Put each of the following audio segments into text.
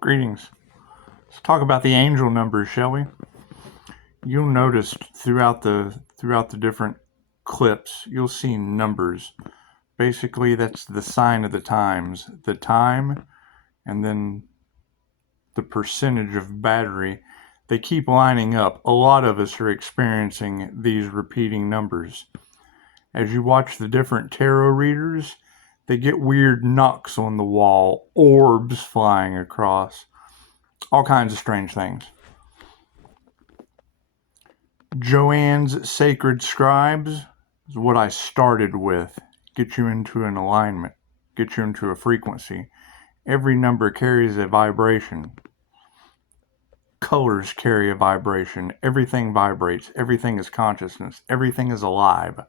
Greetings. Let's talk about the angel numbers, shall we? You'll notice throughout the different clips, you'll see numbers. Basically, that's the sign of the times. The time and then the percentage of battery. They keep lining up. A lot of us are experiencing these repeating numbers. As you watch the different tarot readers, they get weird knocks on the wall, orbs flying across, all kinds of strange things. Joanne's Sacred Scribes is what I started with. Get you into an alignment, get you into a frequency. Every number carries a vibration. Colors carry a vibration. Everything vibrates. Everything is consciousness. Everything is alive.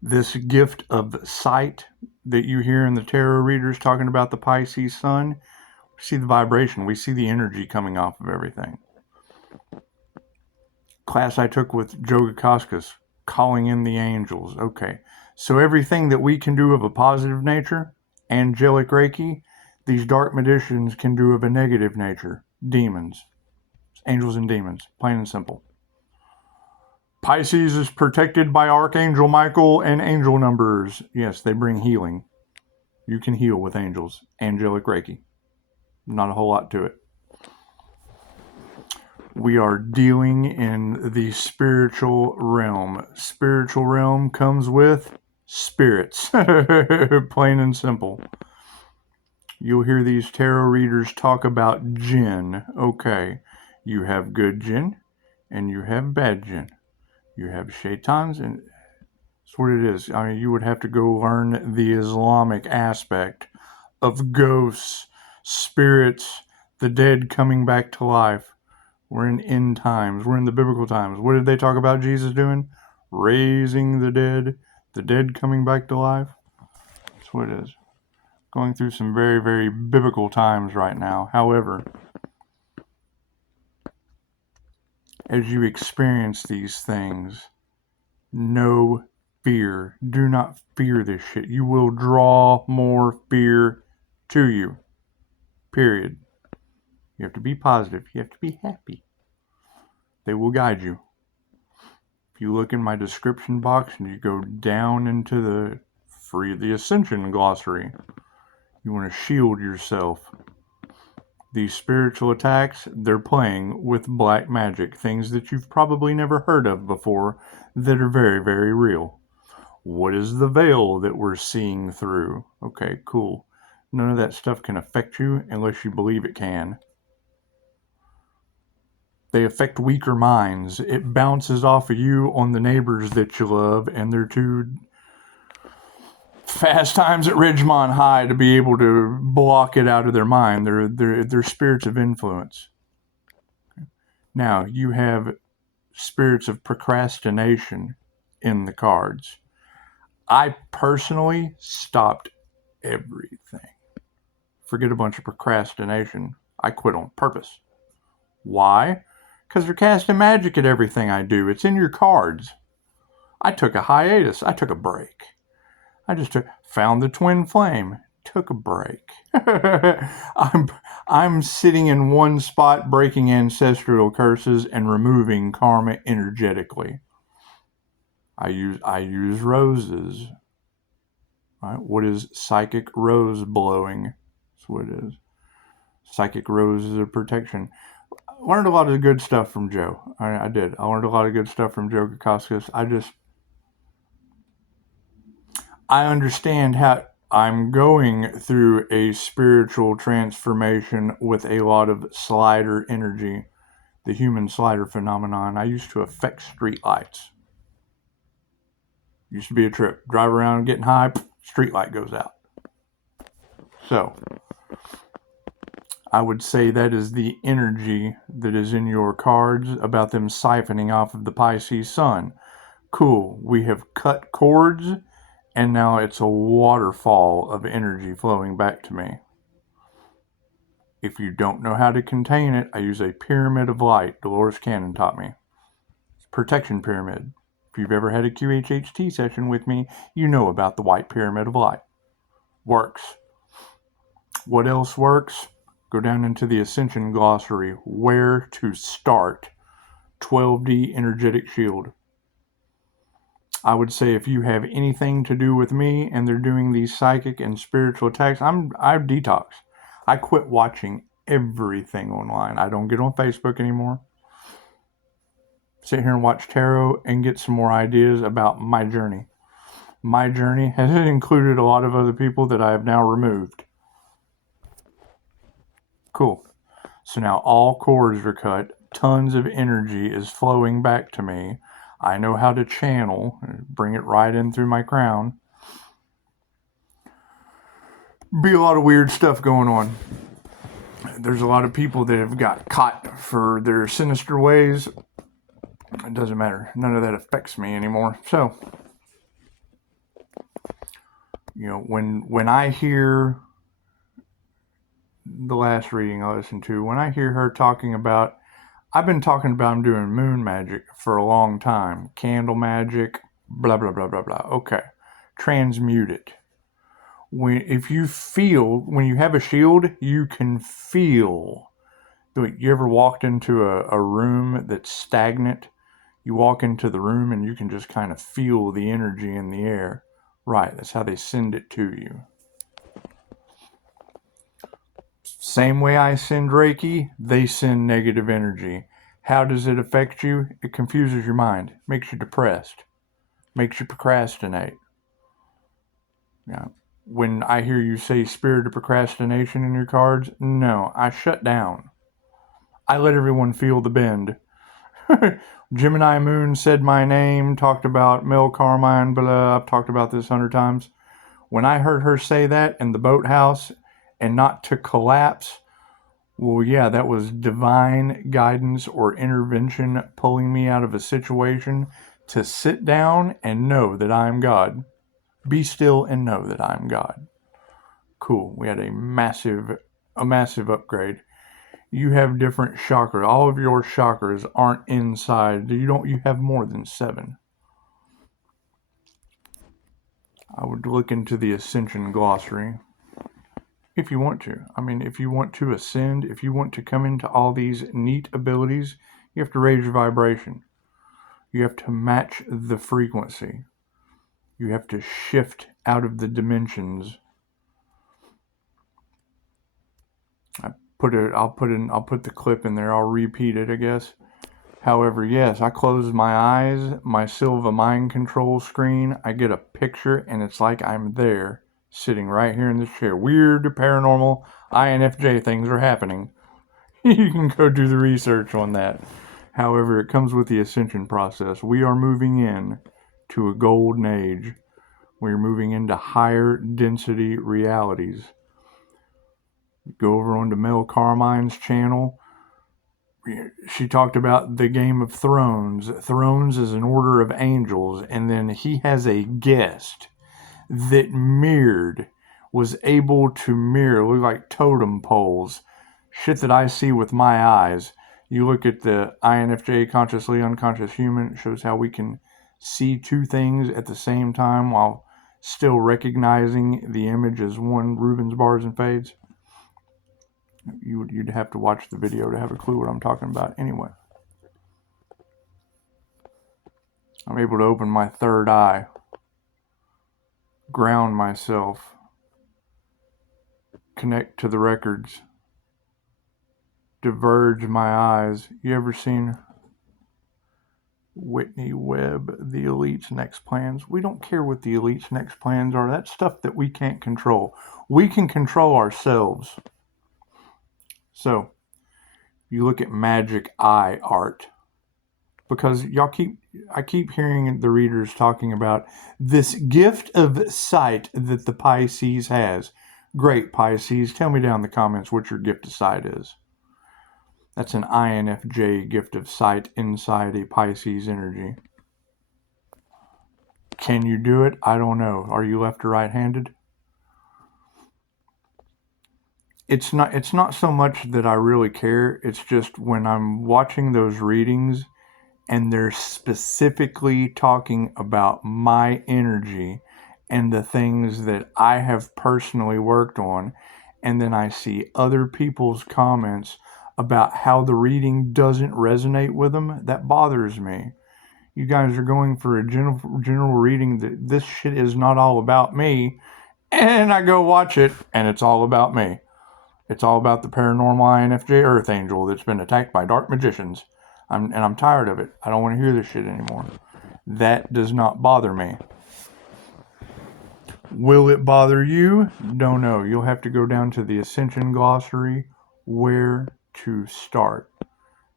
This gift of sight that you hear in the tarot readers talking about the Pisces sun, we see the vibration. We see the energy coming off of everything. Class I took with Joe Akashic, calling in the angels. Okay, so everything that we can do of a positive nature, angelic Reiki, these dark magicians can do of a negative nature, demons. Angels and demons, plain and simple. Pisces is protected by Archangel Michael and angel numbers. Yes, they bring healing. You can heal with angels, angelic Reiki. Not a whole lot to it. We are dealing in the spiritual realm. Spiritual realm comes with spirits. Plain and simple. You'll hear these tarot readers talk about jinn. Okay, you have good jinn and you have bad jinn. You have shaitans, and that's what it is. I mean, you would have to go learn the Islamic aspect of ghosts, spirits, the dead coming back to life. We're in end times. We're in the biblical times. What did they talk about Jesus doing? Raising the dead coming back to life. That's what it is. Going through some very, very biblical times right now. However, as you experience these things, no fear. Do not fear this shit. You will draw more fear to you. Period. You have to be positive. You have to be happy. They will guide you. If you look in my description box and you go down into the Ascension glossary, you want to shield yourself. These spiritual attacks, they're playing with black magic, things that you've probably never heard of before that are very, very real. What is the veil that we're seeing through? Okay, cool. None of that stuff can affect you unless you believe it can. They affect weaker minds. It bounces off of you on the neighbors that you love, and they're too fast times at Ridgemont High to be able to block it out of their mind. They're spirits of influence. Now, you have spirits of procrastination in the cards. I personally stopped everything. Forget a bunch of procrastination. I quit on purpose. Why? Because they're casting magic at everything I do. It's in your cards. I took a hiatus. I took a break. I just found the twin flame, took a break. I'm sitting in one spot, breaking ancestral curses and removing karma energetically. I use roses. Right? What is psychic rose blowing? That's what it is. Psychic rose is a protection. I learned a lot of good stuff from Joe. I did. I learned a lot of good stuff from Joe Akashic. I understand how I'm going through a spiritual transformation with a lot of slider energy, the human slider phenomenon. I used to affect streetlights. Used to be a trip. Drive around getting high, streetlight goes out. So, I would say that is the energy that is in your cards about them siphoning off of the Pisces sun. Cool. We have cut cords, and now it's a waterfall of energy flowing back to me. If you don't know how to contain it, I use a pyramid of light. Dolores Cannon taught me. It's a protection pyramid. If you've ever had a QHHT session with me, you know about the white pyramid of light. Works. What else works? Go down into the Ascension Glossary, where to start 12D energetic shield. I would say if you have anything to do with me and they're doing these psychic and spiritual attacks, I've detoxed. I quit watching everything online. I don't get on Facebook anymore. Sit here and watch tarot and get some more ideas about my journey. My journey has included a lot of other people that I have now removed. Cool. So now all cords are cut. Tons of energy is flowing back to me. I know how to channel, bring it right in through my crown. Be a lot of weird stuff going on. There's a lot of people that have got caught for their sinister ways. It doesn't matter. None of that affects me anymore. So, when I hear the last reading I listened to, when I hear her talking about, I've been talking about I'm doing moon magic for a long time. Candle magic, blah, blah, blah, blah, blah. Okay. Transmute it. When you have a shield, you can feel. You ever walked into a room that's stagnant? You walk into the room and you can just kind of feel the energy in the air. Right, that's how they send it to you. Same way I send Reiki, they send negative energy. How does it affect you? It confuses your mind, makes you depressed, makes you procrastinate. Yeah. When I hear you say spirit of procrastination in your cards, no, I shut down. I let everyone feel the bend. Gemini Moon said my name, talked about Mel Carmine, blah, I've talked about this 100 times. When I heard her say that in the boathouse and not to collapse, well, yeah, that was divine guidance or intervention pulling me out of a situation to sit down and know that I'm God. Be still and know that I'm God. Cool. We had a massive upgrade. You have different chakras. All of your chakras aren't inside. You have more than 7. I would look into the Ascension Glossary. If you want to. If you want to ascend, if you want to come into all these neat abilities, you have to raise your vibration. You have to match the frequency. You have to shift out of the dimensions. I'll put the clip in there. I'll repeat it, I guess. However, yes, I close my eyes, my Silva mind control screen, I get a picture, and it's like I'm there, sitting right here in this chair. Weird, paranormal, INFJ things are happening. You can go do the research on that. However, it comes with the ascension process. We are moving in to a golden age. We're moving into higher density realities. Go over onto Mel Carmine's channel. She talked about the Game of Thrones. Thrones is an order of angels, and then he has a guest that was able to mirror, look like totem poles. Shit that I see with my eyes. You look at the INFJ, consciously unconscious human, it shows how we can see 2 things at the same time while still recognizing the image as one Rubens bars and fades. You'd have to watch the video to have a clue what I'm talking about. Anyway, I'm able to open my third eye, ground myself, connect to the records, diverge my eyes. You ever seen Whitney Webb, The Elite's Next Plans? We don't care what the Elite's next plans are. That's stuff that we can't control. We can control ourselves. So, you look at magic eye art. Because I keep hearing the readers talking about this gift of sight that the Pisces has. Great, Pisces. Tell me down in the comments what your gift of sight is. That's an INFJ gift of sight inside a Pisces energy. Can you do it? I don't know. Are you left or right-handed? It's not so much that I really care. It's just when I'm watching those readings and they're specifically talking about my energy and the things that I have personally worked on, and then I see other people's comments about how the reading doesn't resonate with them, that bothers me. You guys are going for a general reading that this shit is not all about me, and I go watch it, and it's all about me. It's all about the paranormal INFJ Earth Angel that's been attacked by dark magicians. I'm tired of it. I don't want to hear this shit anymore. That does not bother me. Will it bother you? Don't know. You'll have to go down to the Ascension Glossary, where to start.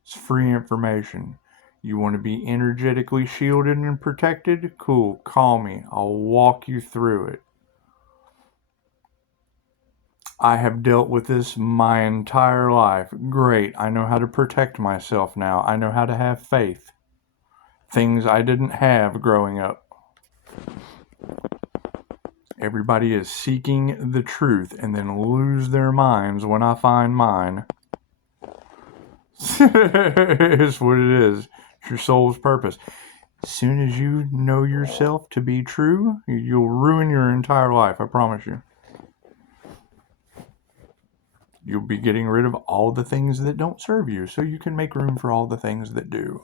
It's free information. You want to be energetically shielded and protected? Cool. Call me. I'll walk you through it. I have dealt with this my entire life. Great. I know how to protect myself now. I know how to have faith. Things I didn't have growing up. Everybody is seeking the truth and then lose their minds when I find mine. It's what it is. It's your soul's purpose. As soon as you know yourself to be true, you'll ruin your entire life, I promise you. You'll be getting rid of all the things that don't serve you, so you can make room for all the things that do.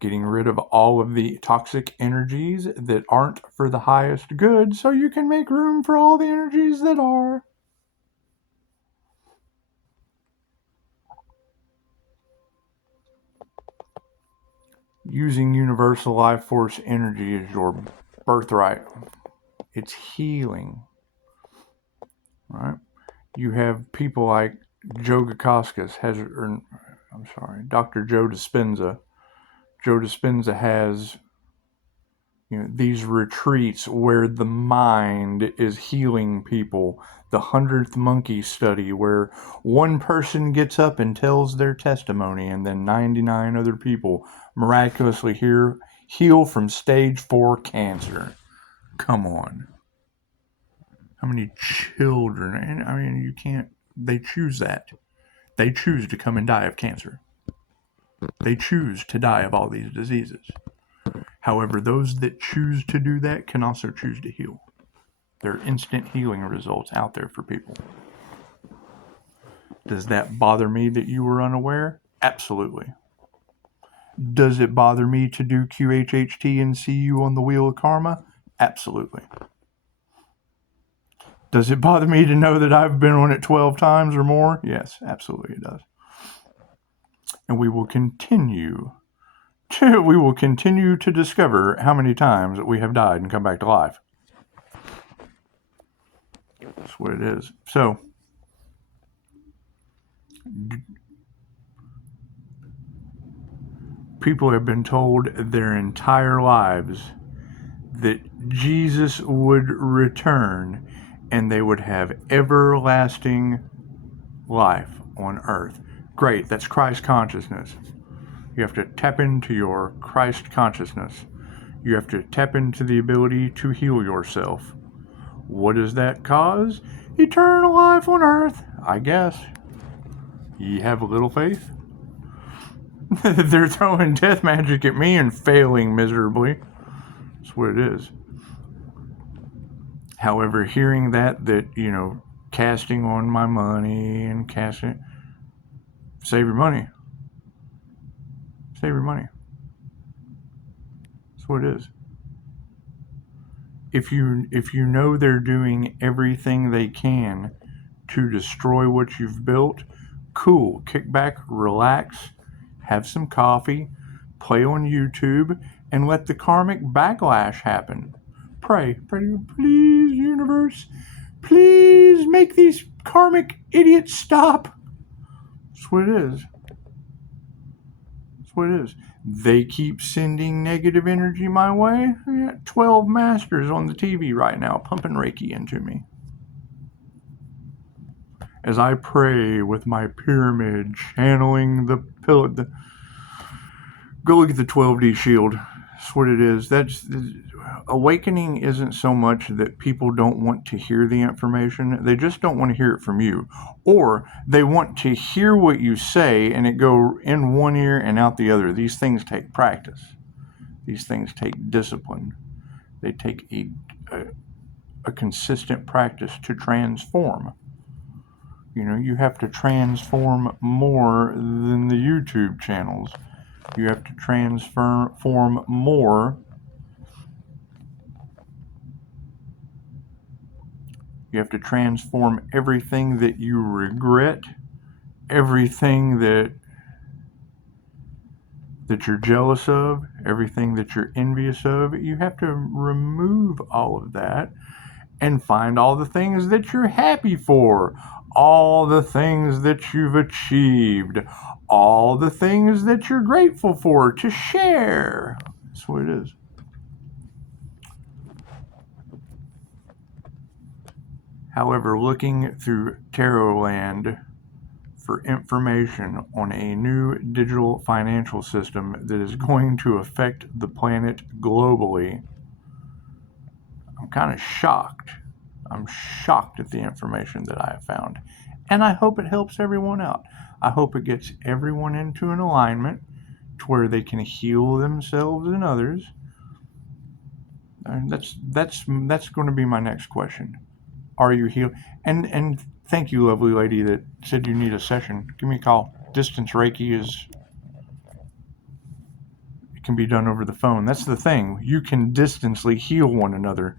Getting rid of all of the toxic energies that aren't for the highest good, so you can make room for all the energies that are. Using universal life force energy is your birthright. It's healing. Right? You have people like Dr. Joe Dispenza. Joe Dispenza has these retreats where the mind is healing people. The 100th Monkey Study, where one person gets up and tells their testimony, and then 99 other people miraculously heal from stage 4 cancer. Come on. How many children? And I mean, you can't. They choose that. They choose to come and die of cancer. They choose to die of all these diseases. However, those that choose to do that can also choose to heal. There are instant healing results out there for people. Does that bother me that you were unaware? Absolutely. Does it bother me to do QHHT and see you on the wheel of karma? Absolutely. Does it bother me to know that I've been on it 12 times or more? Yes, absolutely it does. And we will continue to discover how many times we have died and come back to life. That's what it is. So, people have been told their entire lives that Jesus would return and they would have everlasting life on earth. Great, that's Christ consciousness. You have to tap into your Christ consciousness. You have to tap into the ability to heal yourself. What does that cause? Eternal life on earth, I guess. Ye have a little faith? They're throwing death magic at me and failing miserably. That's what it is. However, hearing that casting on my money and casting, save your money. Save your money. That's what it is. If you know they're doing everything they can to destroy what you've built, cool. Kick back, relax, have some coffee, play on YouTube, and let the karmic backlash happen. Pray, please, universe, please make these karmic idiots stop. That's what it is. That's what it is. They keep sending negative energy my way. I got 12 masters on the TV right now pumping Reiki into me. As I pray with my pyramid, channeling the pillar. Go look at the 12D shield. That's what it is. Awakening isn't so much that people don't want to hear the information. They just don't want to hear it from you. Or they want to hear what you say and it go in one ear and out the other. These things take practice. These things take discipline. They take a consistent practice to transform. You have to transform more than the YouTube channels. You have to transform more. You have to transform everything that you regret, everything that you're jealous of, everything that you're envious of. You have to remove all of that and find all the things that you're happy for, all the things that you've achieved, all the things that you're grateful for to share. That's what it is. However, looking through Tarot Land for information on a new digital financial system that is going to affect the planet globally, I'm kind of shocked. I'm shocked at the information that I have found. And I hope it helps everyone out. I hope it gets everyone into an alignment to where they can heal themselves and others. And that's going to be my next question. Are you healed? And thank you, lovely lady that said you need a session. Give me a call. Distance Reiki it can be done over the phone. That's the thing. You can distantly heal one another.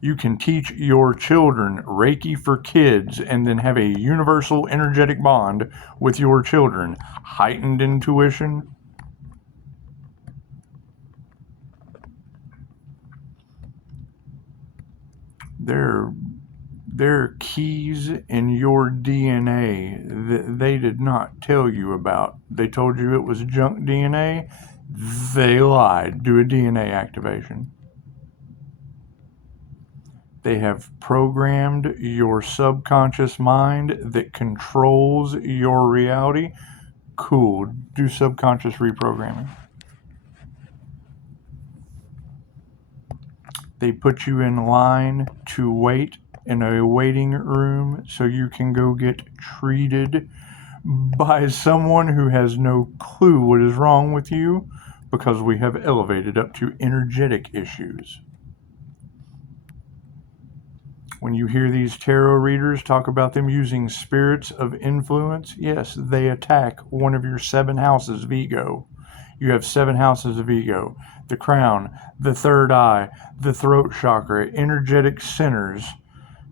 You can teach your children Reiki for kids and then have a universal energetic bond with your children. Heightened intuition. They're keys in your DNA that they did not tell you about. They told you it was junk DNA. They lied. Do a DNA activation. They have programmed your subconscious mind that controls your reality. Cool. Do subconscious reprogramming. They put you in line to wait in a waiting room so you can go get treated by someone who has no clue what is wrong with you because we have elevated up to energetic issues. When you hear these tarot readers talk about them using spirits of influence, yes, they attack one of your 7 houses of ego. You have 7 houses of ego: the crown, the third eye, the throat chakra, energetic centers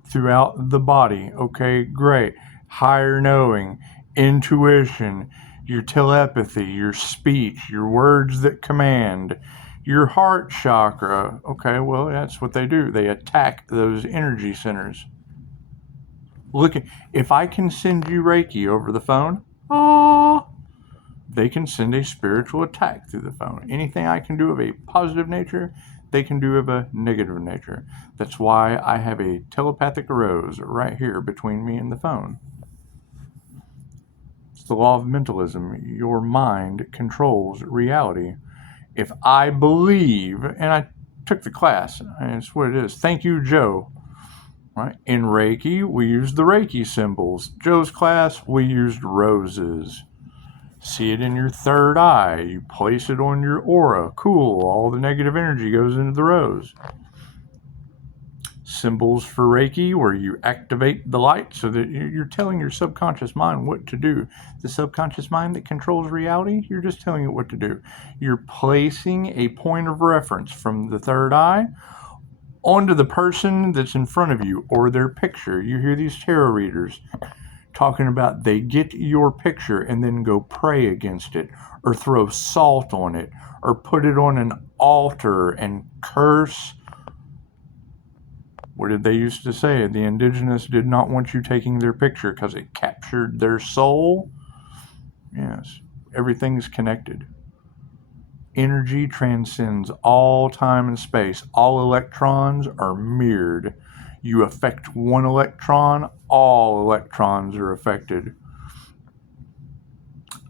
throughout the body. Okay, great. Higher knowing, intuition, your telepathy, your speech, your words that command, your heart chakra. Okay, well, that's what they do. They attack those energy centers. Look, if I can send you Reiki over the phone, they can send a spiritual attack through the phone. Anything I can do of a positive nature, they can do of a negative nature. That's why I have a telepathic rose right here between me and the phone. It's the law of mentalism. Your mind controls reality. If I believe, and I took the class, and it's what it is. Thank you, Joe. Right? In Reiki, we used the Reiki symbols. Joe's class, we used roses. See it in your third eye. You place it on your aura. Cool. All the negative energy goes into the rose. Symbols for Reiki, where you activate the light so that you're telling your subconscious mind what to do. The subconscious mind that controls reality, you're just telling it what to do. You're placing a point of reference from the third eye onto the person that's in front of you or their picture. You hear these tarot readers talking about they get your picture and then go pray against it or throw salt on it or put it on an altar and curse. What did they used to say? The indigenous did not want you taking their picture because it captured their soul. Yes, everything's connected. Energy transcends all time and space. All electrons are mirrored. You affect one electron, all electrons are affected.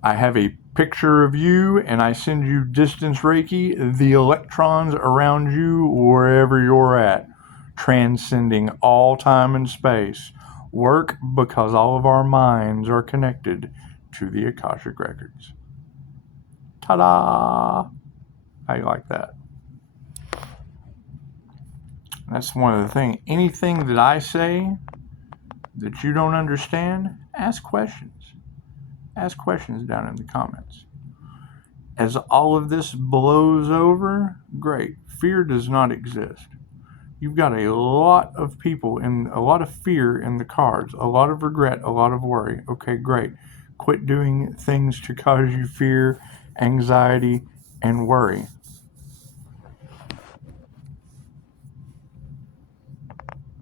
I have a picture of you and I send you distance Reiki, the electrons around you, wherever you're at, transcending all time and space, work because all of our minds are connected to the Akashic Records. Ta-da! How you like that? That's one of the things. Anything that I say that you don't understand, ask questions. Ask questions down in the comments. As all of this blows over, great. Fear does not exist. You've got a lot of people and a lot of fear in the cards, a lot of regret, a lot of worry. Okay, great. Quit doing things to cause you fear, anxiety, and worry.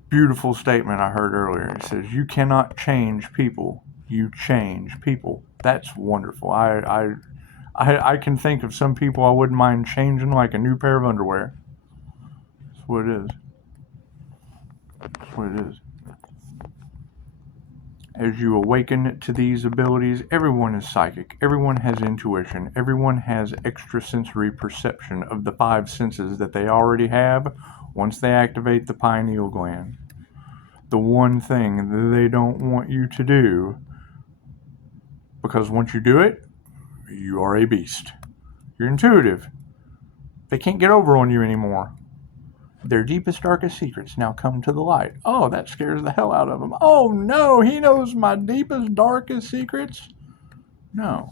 Beautiful statement I heard earlier. It says, you cannot change people. You change people. That's wonderful. I can think of some people I wouldn't mind changing like a new pair of underwear. That's what it is. That's what it is. As you awaken to these abilities, everyone is psychic. Everyone has intuition. Everyone has extrasensory perception of the 5 senses that they already have once they activate the pineal gland. The one thing that they don't want you to do, because once you do it, you are a beast. You're intuitive. They can't get over on you anymore. Their deepest, darkest secrets now come to the light. Oh, that scares the hell out of them. Oh no, he knows my deepest, darkest secrets? No.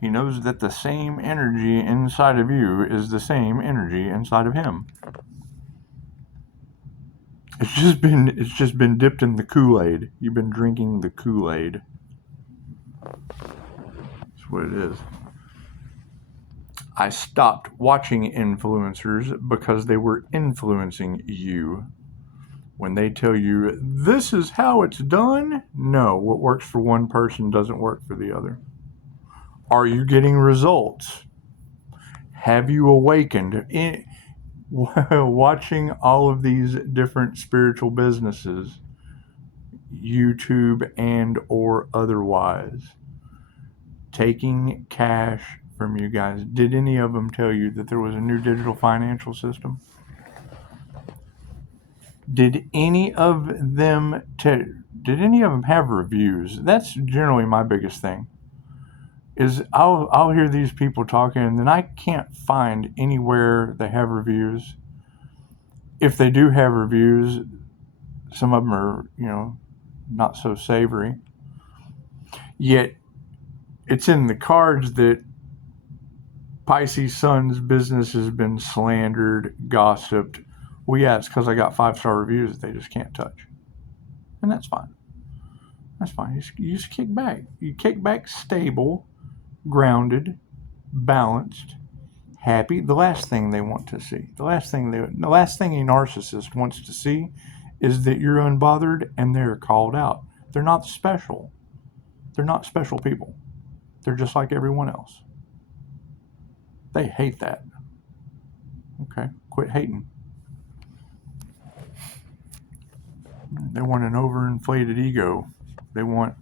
He knows that the same energy inside of you is the same energy inside of him. It's just been dipped in the Kool-Aid. You've been drinking the Kool-Aid. That's what it is. I stopped watching influencers because they were influencing you. When they tell you, this is how it's done, no, what works for one person doesn't work for the other. Are you getting results? Have you awakened? Watching all of these different spiritual businesses, YouTube and or otherwise, taking cash from you guys, did any of them tell you that there was a new digital financial system? Did any of them have reviews? That's generally my biggest thing. Is I'll hear these people talking and then I can't find anywhere they have reviews. If they do have reviews, some of them are, not so savory. Yet it's in the cards that Pisces Sun's business has been slandered, gossiped. Well, yeah, it's because I got 5-star reviews that they just can't touch. And that's fine. That's fine. You just kick back. You kick back stable, grounded, balanced, happy. The last thing they want to see, the last thing a narcissist wants to see is that you're unbothered and they're called out. They're not special. They're not special people. They're just like everyone else. They hate that. Okay, quit hating. They want an overinflated ego. They want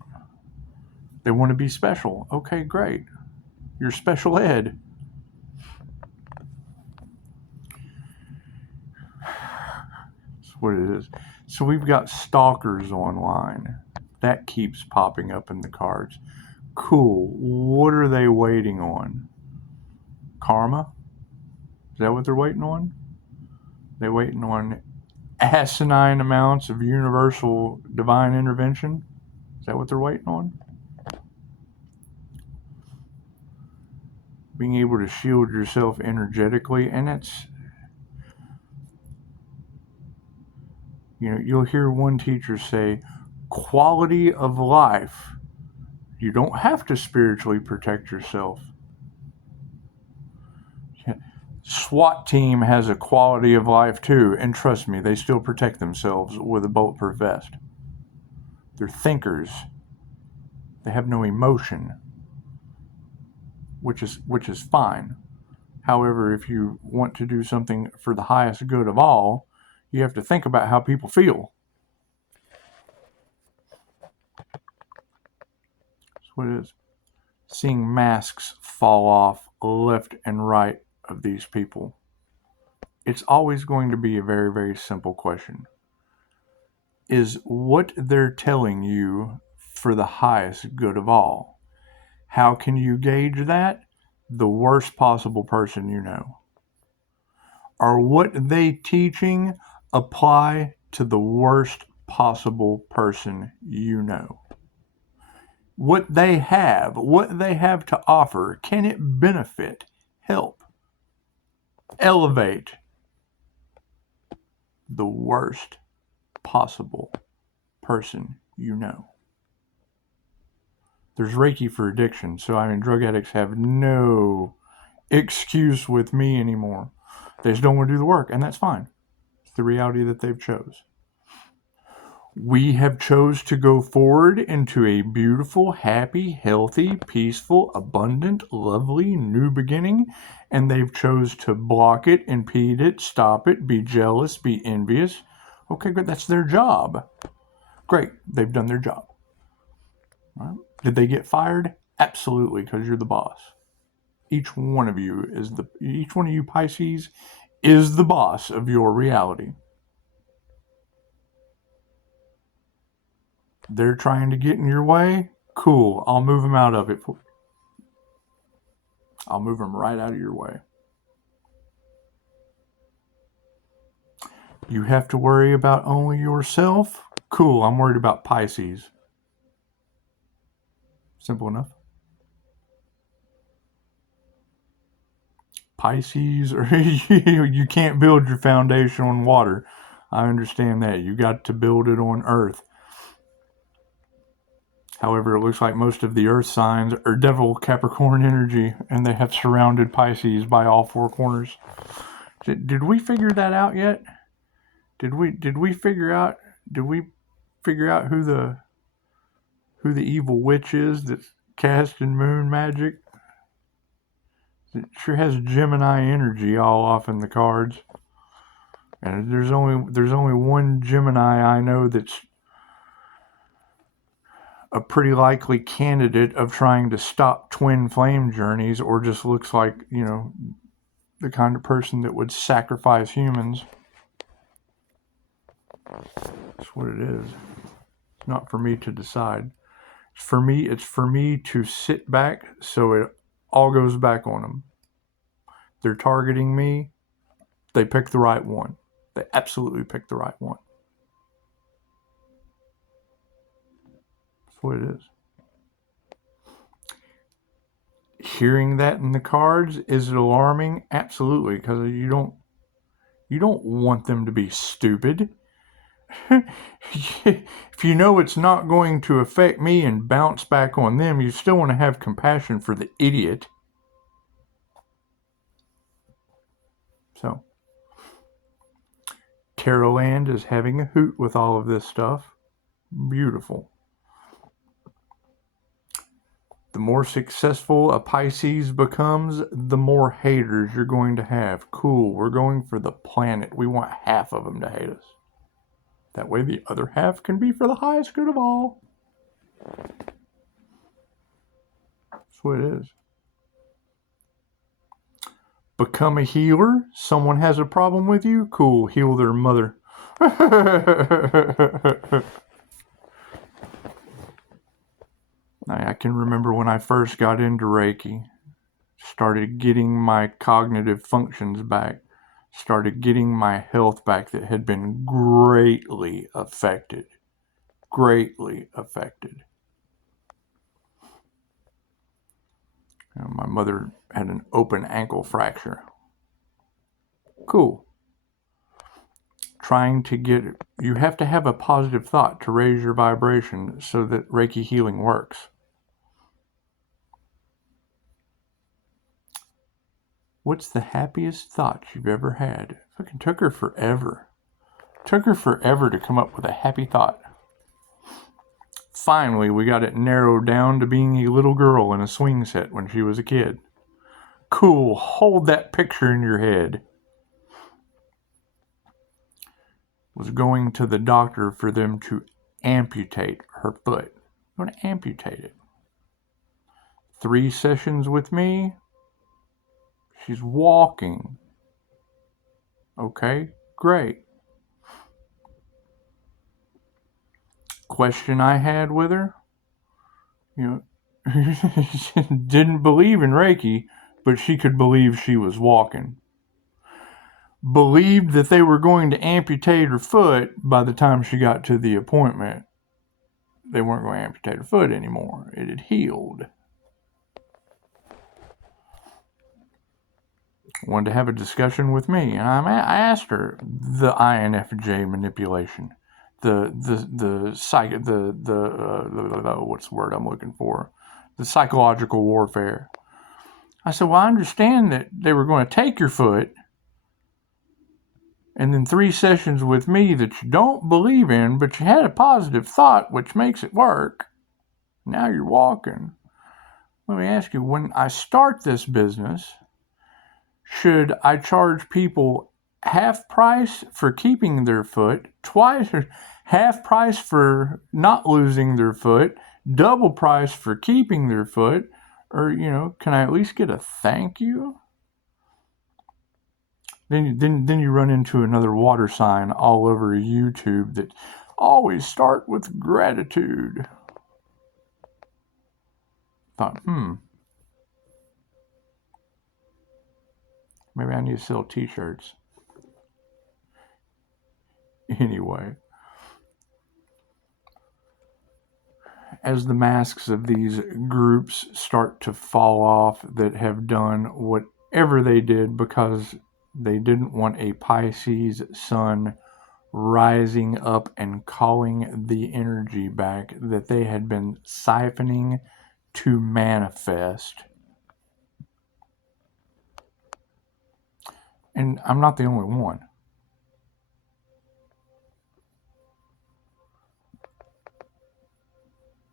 to be special. Okay, great. You're special ed. That's what it is. So we've got stalkers online. That keeps popping up in the cards. Cool. What are they waiting on? Karma? Is that what they're waiting on? They're waiting on asinine amounts of universal divine intervention? Is that what they're waiting on? Being able to shield yourself energetically, and it's, you'll hear one teacher say, quality of life. You don't have to spiritually protect yourself. SWAT team has a quality of life too, and trust me, they still protect themselves with a bulletproof vest. They're thinkers. They have no emotion, which is fine. However, if you want to do something for the highest good of all, you have to think about how people feel. That's what it is. Seeing masks fall off left and right of these people. It's always going to be a very, very simple question. Is what they're telling you for the highest good of all? How can you gauge that? The worst possible person you know. are what they teaching apply to the worst possible person you know? What they have to offer, can it benefit, help, elevate the worst possible person you know? There's Reiki for addiction, so drug addicts have no excuse with me anymore. They just don't want to do the work, and that's fine. It's the reality that they've chose. We have chose to go forward into a beautiful, happy, healthy, peaceful, abundant, lovely new beginning, and they've chose to block it, impede it, stop it, be jealous, be envious. Okay, good. That's their job. Great. They've done their job. Right? Did they get fired? Absolutely, because you're the boss. Each one of you Pisces is the boss of your reality. They're trying to get in your way? Cool. I'll move them out of it. I'll move them right out of your way. You have to worry about only yourself? Cool. I'm worried about Pisces. Simple enough. Pisces, or you can't build your foundation on water. I understand that. You got to build it on earth. However, it looks like most of the earth signs are devil Capricorn energy, and they have surrounded Pisces by all four corners. Did we figure that out yet? Did we figure out who the evil witch is that's casting moon magic? It sure has Gemini energy all off in the cards. And there's only one Gemini I know that's a pretty likely candidate of trying to stop twin flame journeys, or just looks like, the kind of person that would sacrifice humans. That's what it is. It's not for me to decide. It's for me to sit back so it all goes back on them. They're targeting me. They picked the right one. They absolutely picked the right one. That's what it is. Hearing that in the cards, is it alarming? Absolutely, because you don't want them to be stupid. If you know it's not going to affect me and bounce back on them, you still want to have compassion for the idiot. So, Carol Ann is having a hoot with all of this stuff. Beautiful. The more successful a Pisces becomes, the more haters you're going to have. Cool, we're going for the planet. We want half of them to hate us. That way the other half can be for the highest good of all. That's what it is. Become a healer. Someone has a problem with you? Cool, heal their mother. I can remember when I first got into Reiki, started getting my cognitive functions back, started getting my health back that had been greatly affected. Greatly affected. My mother had an open ankle fracture. Cool. You have to have a positive thought to raise your vibration so that Reiki healing works. What's the happiest thought you've ever had? It fucking took her forever. Took her forever to come up with a happy thought. Finally, we got it narrowed down to being a little girl in a swing set when she was a kid. Cool, hold that picture in your head. Was going to the doctor for them to amputate her foot. I'm going to amputate it. 3 sessions with me. She's walking. Okay, great. Question I had with her, didn't believe in Reiki, but she could believe she was walking. believed that they were going to amputate her foot. By the time she got to the appointment, they weren't going to amputate her foot anymore. It had healed. Wanted to have a discussion with me, and I asked her the INFJ manipulation, what's the word I'm looking for? The psychological warfare. I said, well, I understand that they were going to take your foot, and then 3 sessions with me that you don't believe in, but you had a positive thought, which makes it work. Now you're walking. Let me ask you, when I start this business, should I charge people half price for keeping their foot, twice, or half price for not losing their foot, double price for keeping their foot, or, can I at least get a thank you? Then you run into another water sign all over YouTube that always start with gratitude. Thought, maybe I need to sell t-shirts. Anyway, as the masks of these groups start to fall off that have done whatever they did because they didn't want a Pisces sun rising up and calling the energy back that they had been siphoning to manifest. And I'm not the only one.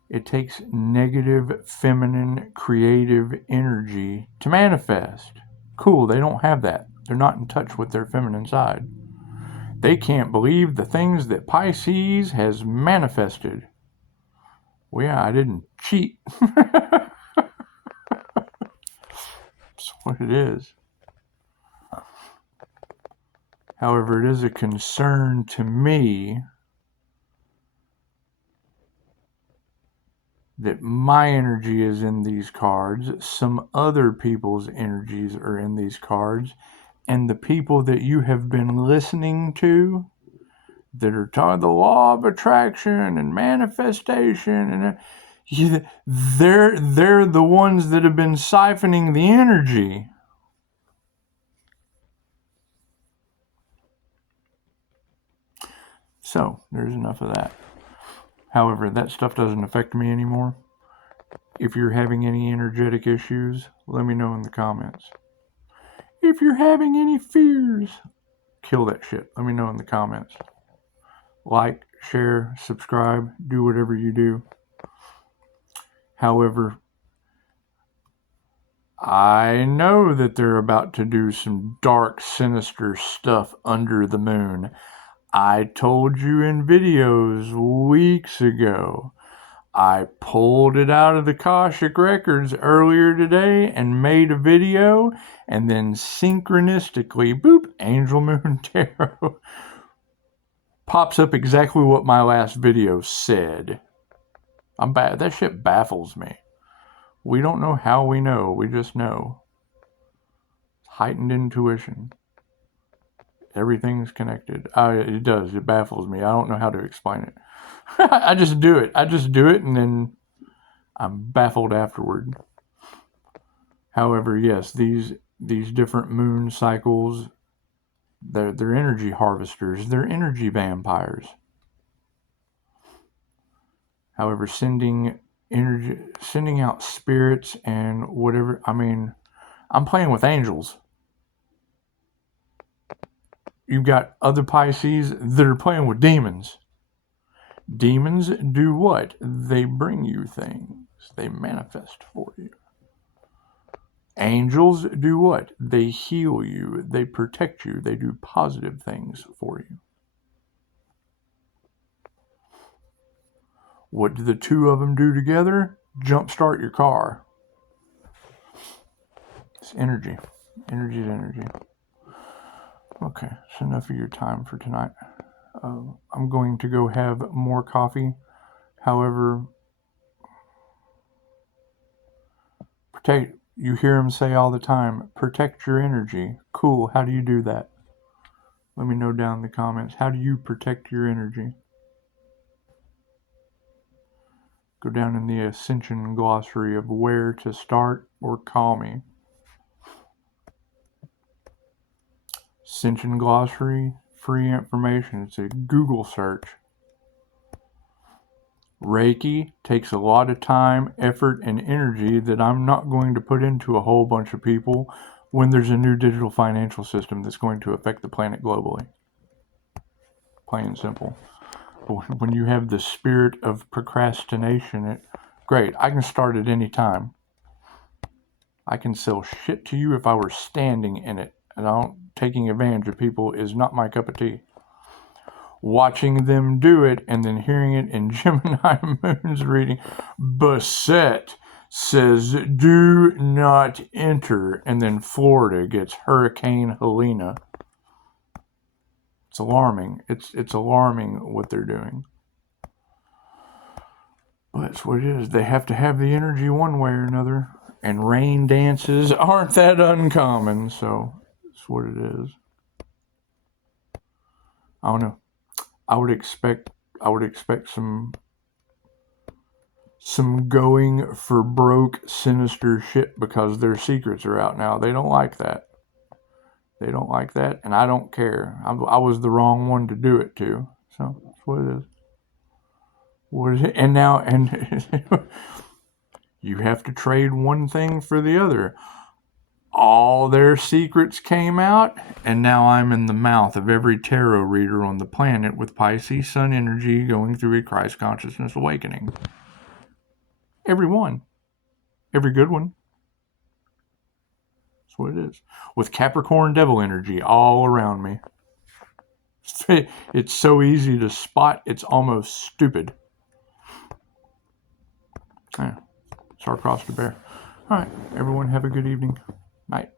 It takes negative, feminine, creative energy to manifest. Cool, they don't have that. They're not in touch with their feminine side. They can't believe the things that Pisces has manifested. Well, yeah, I didn't cheat. That's what it is. However, it is a concern to me that my energy is in these cards, some other people's energies are in these cards, and the people that you have been listening to that are taught the law of attraction and manifestation, and they're the ones that have been siphoning the energy. So there's enough of that. However, that stuff doesn't affect me anymore. If you're having any energetic issues, let me know in the comments. If you're having any fears, kill that shit. Let me know in the comments. Like, share, subscribe, do whatever you do. However, I know that they're about to do some dark, sinister stuff under the moon. I told you in videos weeks ago. I pulled it out of the Akashic Records earlier today and made a video, and then synchronistically, boop, Angel Moon Tarot pops up exactly what my last video said. That shit baffles me. We don't know how we know, we just know. Heightened intuition. Everything's connected. It does. It baffles me. I don't know how to explain it. I just do it. And then I'm baffled afterward. However, yes, these different moon cycles, they're energy harvesters. They're energy vampires. However, sending out spirits and whatever. I mean, I'm playing with angels. You've got other Pisces that are playing with demons. Demons do what? They bring you things. They manifest for you. Angels do what? They heal you. They protect you. They do positive things for you. What do the two of them do together? Jumpstart your car. It's energy. Energy is energy. Okay, that's enough of your time for tonight. I'm going to go have more coffee. However, you hear him say all the time, protect your energy. Cool, how do you do that? Let me know down in the comments. How do you protect your energy? Go down in the Ascension glossary of where to start or call me. Ascension glossary, free information. It's a Google search. Reiki takes a lot of time, effort, and energy that I'm not going to put into a whole bunch of people when there's a new digital financial system that's going to affect the planet globally. Plain and simple. But when you have the spirit of procrastination, great, I can start at any time. I can sell shit to you if I were standing in it. And taking advantage of people is not my cup of tea. Watching them do it and then hearing it in Gemini Moon's reading, Bassett says, do not enter. And then Florida gets Hurricane Helena. It's alarming. It's alarming what they're doing. But that's what it is. They have to have the energy one way or another. And rain dances aren't that uncommon, so that's what it is. I don't know. I would expect some going for broke, sinister shit because their secrets are out now. They don't like that. They don't like that, and I don't care. I was the wrong one to do it to. So that's what it is. What is it? And now, you have to trade one thing for the other. All their secrets came out, and now I'm in the mouth of every tarot reader on the planet with Pisces Sun energy going through a Christ consciousness awakening. Every one. Every good one. That's what it is. With Capricorn devil energy all around me. It's so easy to spot, it's almost stupid. Yeah. Star-crossed a bear. All right, everyone have a good evening. Night.